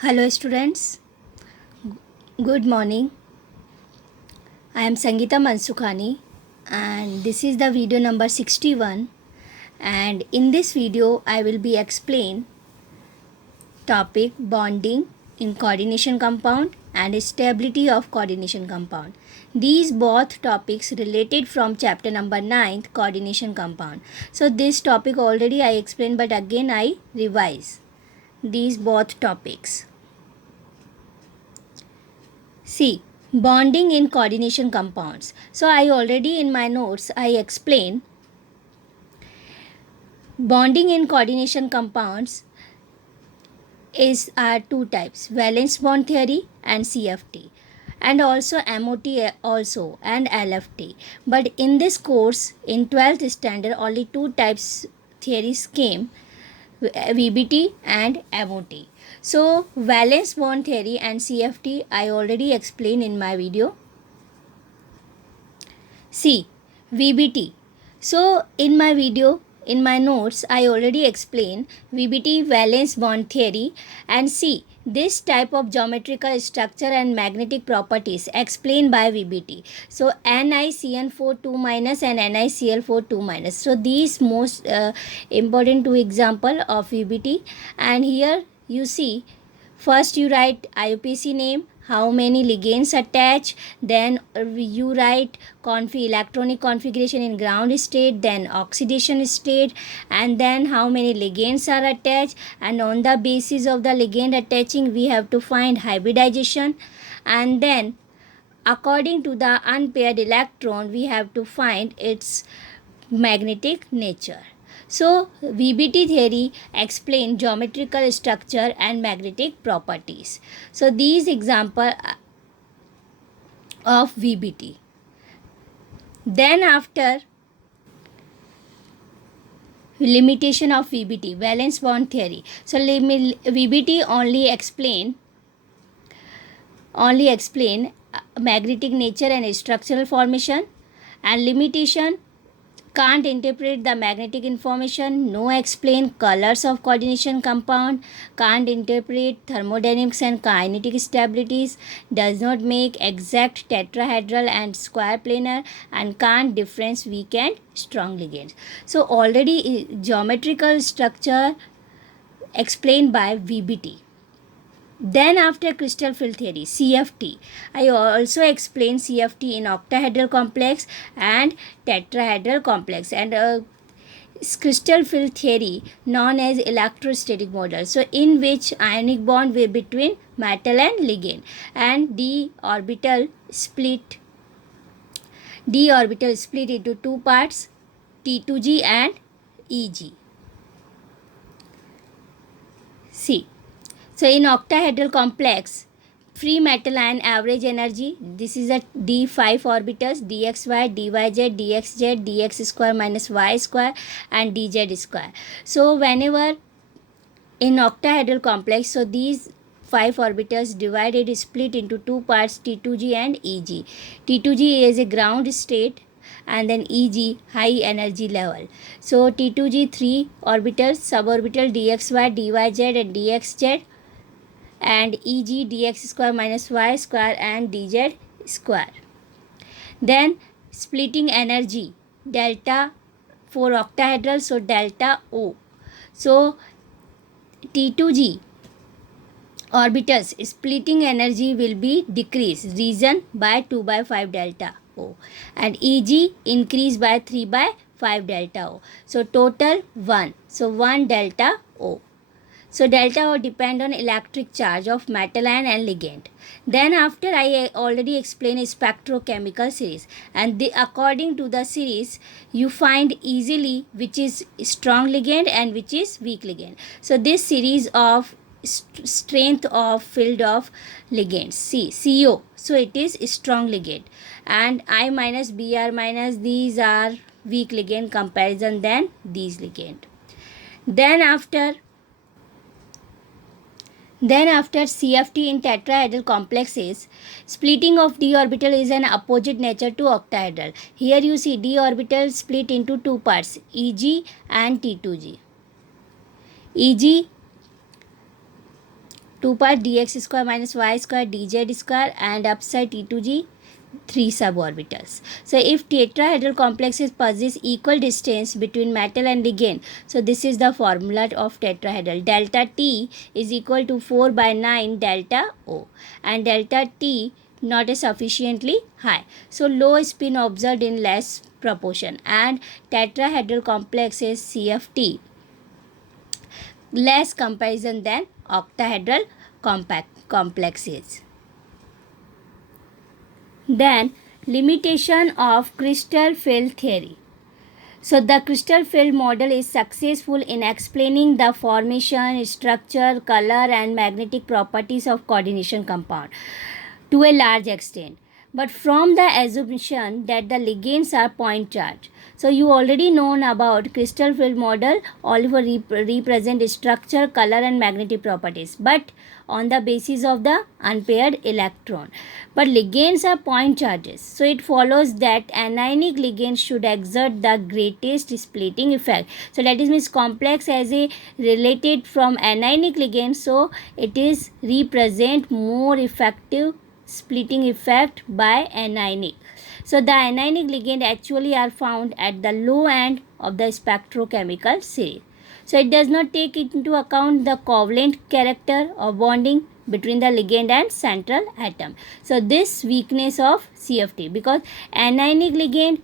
Hello students, good morning. I am Sangeeta Mansukhani and this is the video number 61, and in this video I will be explain topic bonding in coordination compound and stability of coordination compound. These both topics related from chapter number 9 coordination compound. So this topic already I explained, but again I revise these both topics. See, bonding in coordination compounds. So I already in my notes I explain bonding in coordination compounds are two types, valence bond theory and CFT, and also MOT also and LFT. But in this course in 12th standard only two types theories came, VBT and MOT. So valence bond theory and CFT I already explained in my video. See, VBT. So in my video, in my notes, I already explained VBT, valence bond theory, and see this type of geometrical structure and magnetic properties explained by VBT. So NiCN4 2 minus and NiCl4 2 minus. So these most important two example of VBT, and here you see first you write IUPAC name, how many ligands attached, then you write electronic configuration in ground state, then oxidation state, and then how many ligands are attached, and on the basis of the ligand attaching we have to find hybridization, and then according to the unpaired electron we have to find its magnetic nature. So VBT theory explains geometrical structure and magnetic properties. So these example of VBT. Then after limitation of VBT, valence bond theory. So VBT only explain magnetic nature and structural formation, and limitation can't interpret the magnetic information, no explain colors of coordination compound, can't interpret thermodynamics and kinetic stabilities, does not make exact tetrahedral and square planar, and can't difference weak and strong ligands. So already geometrical structure explained by VBT. Then after crystal field theory, CFT, I also explain CFT in octahedral complex and tetrahedral complex, and crystal field theory known as electrostatic model. So in which ionic bond will between metal and ligand, and d orbital split into two parts, T2G and EG. See. So in octahedral complex, free metal ion average energy, this is a d5 orbitals, dxy, dyz, dxz, dx square minus y square, and dz square. So whenever in octahedral complex, so these 5 orbitals divided split into two parts, T2G and EG. T2G is a ground state, and then EG high energy level. So T2G 3 orbitals, suborbital dxy, dyz and dxz, and EG dx square minus y square and dz square. Then splitting energy delta for octahedral, so delta O. So T2G orbitals splitting energy will be decreased, reason by 2 by 5 delta O, and EG increase by 3 by 5 delta O. So total 1. So 1 delta O. So delta O depend on electric charge of metal ion and ligand. Then after I already explained spectrochemical series, and according to the series you find easily which is strong ligand and which is weak ligand. So this series of strength of field of ligands, see CO, so it is strong ligand, and I minus Br minus, these are weak ligand comparison than these ligand. Then after CFT in tetrahedral complexes, splitting of d orbital is an opposite nature to octahedral. Here you see d orbital split into two parts, EG and T2G. EG 2 part dx square minus y square dz square, and upside T2g 3 suborbitals. So if tetrahedral complexes possess equal distance between metal and ligand, so this is the formula of tetrahedral. Delta T is equal to 4 by 9 delta O, and delta T not sufficiently high, so low spin observed in less proportion, and tetrahedral complex is CFT less comparison than octahedral complexes. Then limitation of crystal field theory. So the crystal field model is successful in explaining the formation, structure, color and magnetic properties of coordination compound to a large extent, but from the assumption that the ligands are point charge. So you already known about crystal field model only for represent structure, color and magnetic properties, but on the basis of the unpaired electron. But ligands are point charges, so it follows that anionic ligands should exert the greatest splitting effect. So that is means complex as a related from anionic ligand, so it is represent more effective splitting effect by anionic. So the anionic ligand actually are found at the low end of the spectrochemical series. So it does not take into account the covalent character of bonding between the ligand and central atom. So this weakness of CFT, because anionic ligand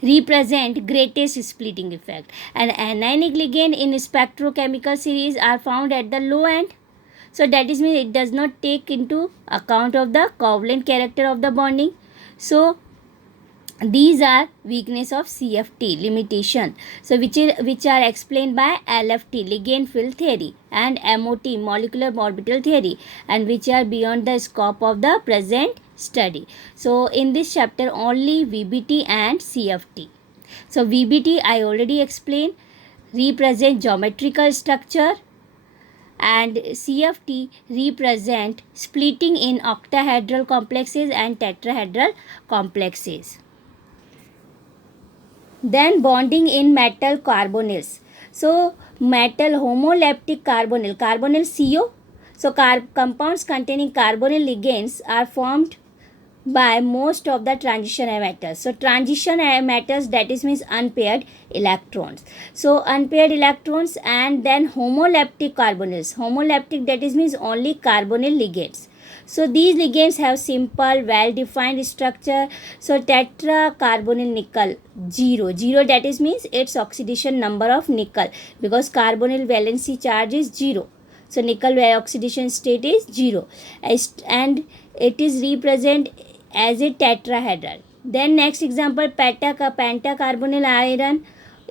represent greatest splitting effect, and anionic ligand in spectrochemical series are found at the low end. So that is means it does not take into account of the covalent character of the bonding. So these are weakness of CFT limitation. So which are explained by LFT ligand field theory and MOT molecular orbital theory, and which are beyond the scope of the present study. So in this chapter only VBT and CFT. So VBT I already explained, represent geometrical structure, and CFT represent splitting in octahedral complexes and tetrahedral complexes. Then bonding in metal carbonyls. So metal homoleptic carbonyl CO. So compounds containing carbonyl ligands are formed by most of the transition metals. So transition metals, that is means unpaired electrons. So unpaired electrons, and then homoleptic carbonyls. Homoleptic, that is means only carbonyl ligands. So these ligands have simple well defined structure. So tetracarbonyl nickel 0, that is means its oxidation number of nickel, because carbonyl valency charge is 0. So nickel oxidation state is 0, and it is represent as a tetrahedral. Then next example, pentacarbonyl iron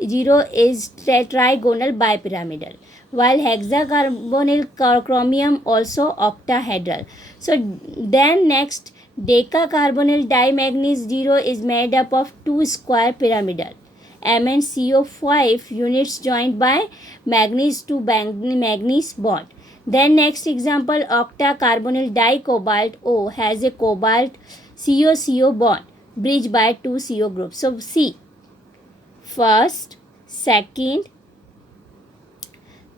0 is trigonal bipyramidal, while hexacarbonyl chromium also octahedral. So then next, decacarbonyl dimanganese 0 is made up of 2 square pyramidal MnCO5 units joined by manganese to manganese bond. Then next example, octacarbonyl dicobalt O has a cobalt CO bond bridged by 2 CO groups. So see, first, second,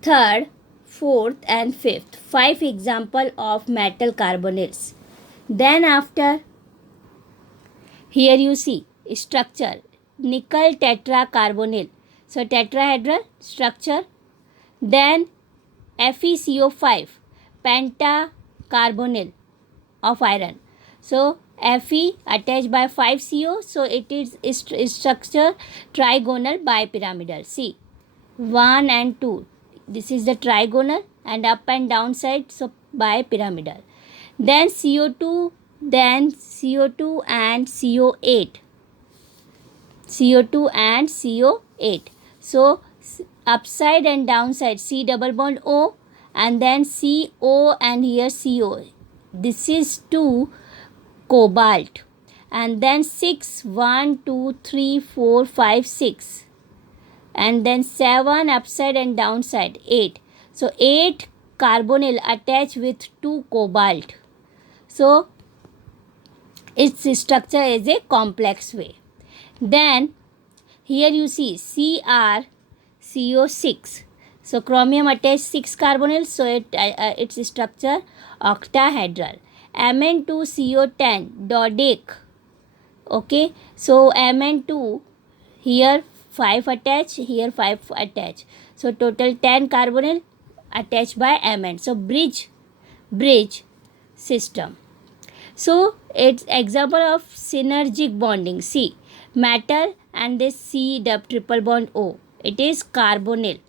third, fourth and fifth, 5 example of metal carbonyls. Then after, here you see structure, nickel tetracarbonyl, so tetrahedral structure. Then FeCO5 pentacarbonyl of iron, so Fe attached by 5 CO, so it is structure trigonal bipyramidal. See, 1 and 2, this is the trigonal, and up and down side, so bipyramidal. Then CO2 and CO8, so upside and downside C double bond O, and then CO and here CO, this is 2 cobalt, and then 6, 1 2 3 4 5 6, and then 7 upside and downside 8, so 8 carbonyl attached with 2 cobalt, so its structure is a complex way. Then here you see CrCO6, So chromium attached 6 carbonyl, so its structure octahedral. Mn2CO10 dodic. Okay, so Mn2 here 5 attach, here 5 attach. So total 10 carbonyl attached by Mn. So bridge system. So it's example of synergic bonding. See, metal and this C triple bond O. It is carbonyl.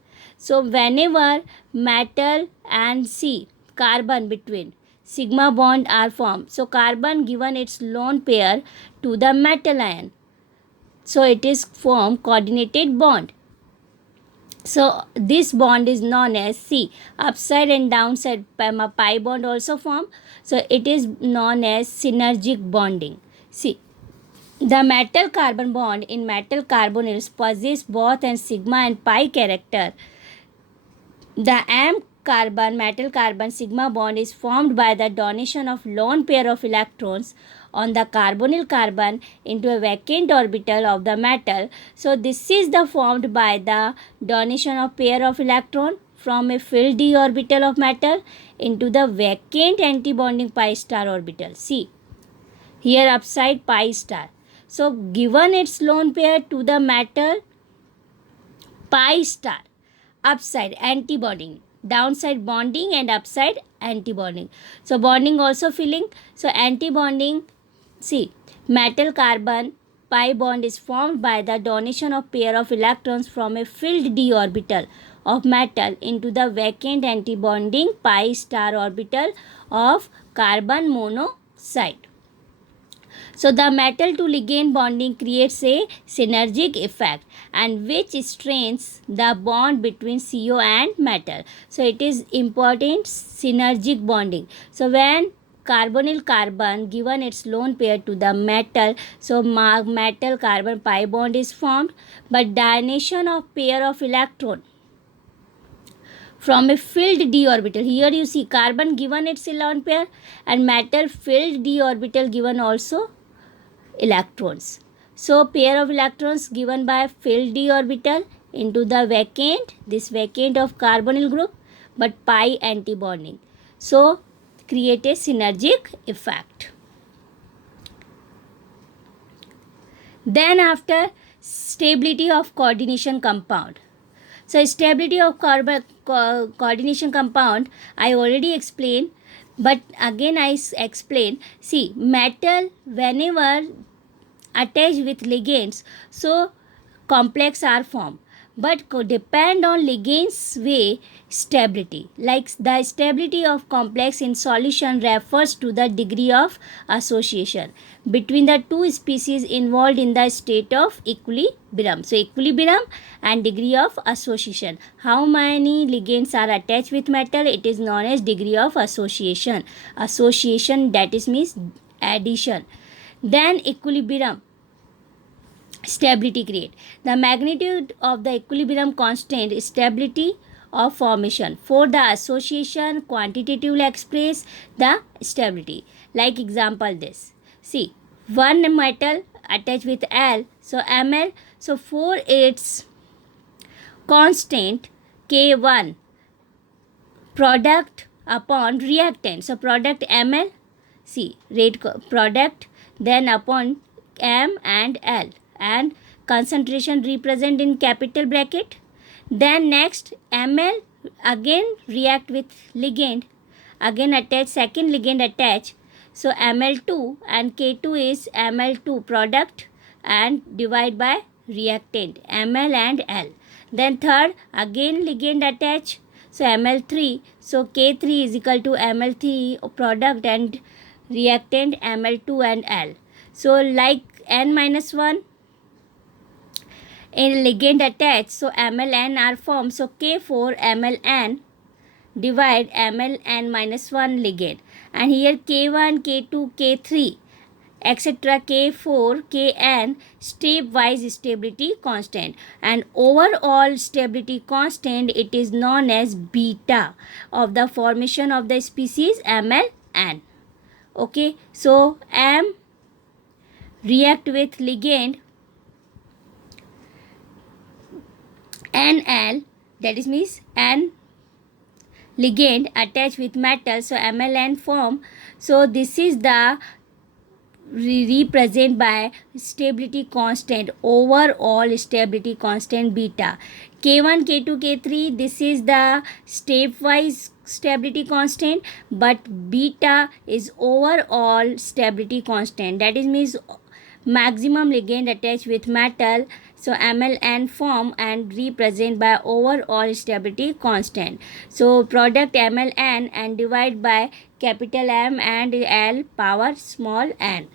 So whenever metal and C carbon between sigma bond are formed, so carbon given its lone pair to the metal ion. So it is form coordinated bond. So this bond is known as C. Upside and downside pi bond also form. So it is known as synergic bonding. See, the metal carbon bond in metal carbonyls possess both and sigma and pi character. The M carbon metal carbon sigma bond is formed by the donation of lone pair of electrons on the carbonyl carbon into a vacant orbital of the metal. So this is the formed by the donation of pair of electron from a filled d orbital of metal into the vacant antibonding pi star orbital. See, here upside pi star. So given its lone pair to the metal, pi star, upside antibonding, downside bonding and upside antibonding. So bonding also filling. So antibonding, see, metal carbon pi bond is formed by the donation of pair of electrons from a filled d orbital of metal into the vacant antibonding pi star orbital of carbon monoxide. So the metal to ligand bonding creates a synergic effect and which strengthens the bond between CO and metal. So it is important synergic bonding. So when carbonyl carbon given its lone pair to the metal, so metal carbon pi bond is formed, but donation of pair of electron from a filled d orbital. Here you see carbon given its lone pair and metal filled d orbital given also electrons. So pair of electrons given by filled d orbital into the vacant, this vacant of carbonyl group, but pi antibonding. So create a synergic effect. Then after stability of coordination compound. So stability of coordination compound I already explained, but again I explain. See, metal whenever attached with ligands, so complex are formed, but depend on ligands way stability. Like the stability of complex in solution refers to the degree of association between the two species involved in the state of equilibrium. So equilibrium and degree of association. How many ligands are attached with metal? It is known as degree of association. Association, that is means addition. Then equilibrium stability create. The magnitude of the equilibrium constant is stability of formation. For the association, quantitatively express the stability. Like example this. See, one metal attached with L, so Ml, so for its constant K1 product upon reactant. So product Ml, see, rate product, then upon M and L, and concentration represent in capital bracket. Then next Ml again react with ligand, again attach second ligand attach. So Ml2 and K2 is Ml2 product and divide by reactant Ml and L. Then third again ligand attach, so Ml3, so K3 is equal to Ml3 product and reactant Ml2 and L. So like N minus 1 in ligand attached, so MlN are formed, so K4 MlN divide MlN minus 1 ligand, and here K1, K2, K3 etc. K4, Kn stepwise stability constant, and overall stability constant, it is known as beta of the formation of the species MlN. Okay, so M react with ligand NL that is means an ligand attached with metal, so MLN form. So this is the represent by stability constant, overall stability constant beta. K1, K2, K3, this is the stepwise stability constant, but beta is overall stability constant, that is means maximum ligand attached with metal, so MLN form and represent by overall stability constant. So product MLN and divide by capital M and L power small n.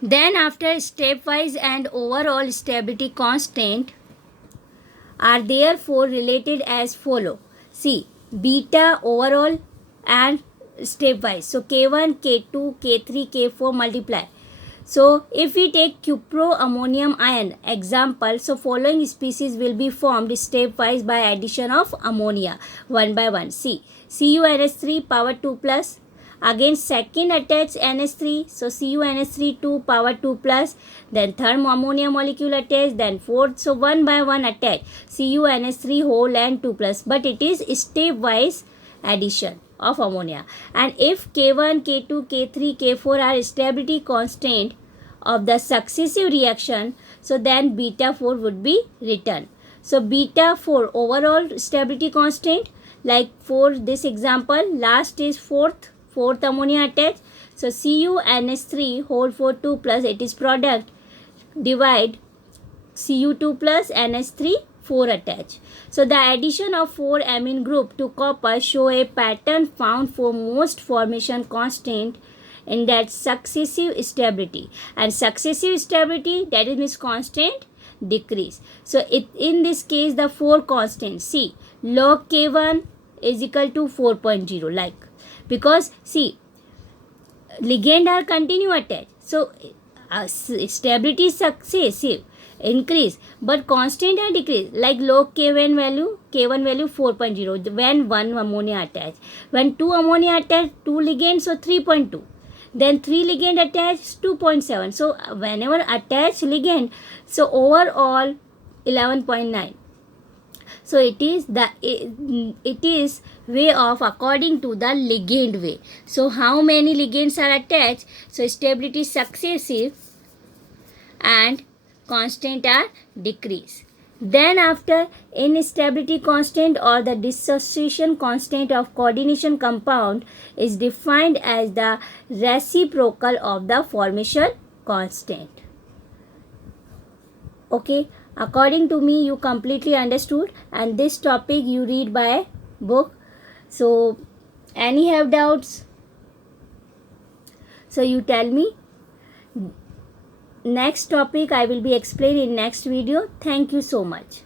Then after stepwise and overall stability constant are therefore related as follow. See, beta overall and stepwise. So K1, K2, K3, K4 multiply. So if we take cuproammonium ion example, so following species will be formed stepwise by addition of ammonia one by one. See, CuNH3 power 2 plus, again second attached NH3, so CuNH3 2 power 2 plus, then third ammonia molecule attached, then fourth, so one by one attached CuNH3 whole and 2 plus, but it is stepwise addition of ammonia. And if K1, K2, K3, K4 are stability constant of the successive reaction, so then beta 4 would be written. So beta 4 overall stability constant, like for this example last is fourth ammonia attached, so CuNH3 whole 4 2 plus, it is product, divide Cu2 plus NH3 4 attached. So the addition of 4 amine group to copper show a pattern found for most formation constant in that successive stability, and successive stability, that is means constant decrease. So in this case the 4 constant, see log K1 is equal to 4.0, like, because see ligand are continue attached, so stability is successive increase but constant are decrease, like log K1 value 4.0 when 1 ammonia attached, when 2 ammonia attached 2 ligands, so 3.2, then 3 ligand attached 2.7, so whenever attached ligand, so overall 11.9. So it is way of according to the ligand way. So how many ligands are attached? So stability successive and constant are decrease. Then after instability constant or the dissociation constant of coordination compound is defined as the reciprocal of the formation constant. Okay, according to me you completely understood, and this topic you read by book. So any have doubts, so you tell me. Next topic I will be explaining in next video. Thank you so much.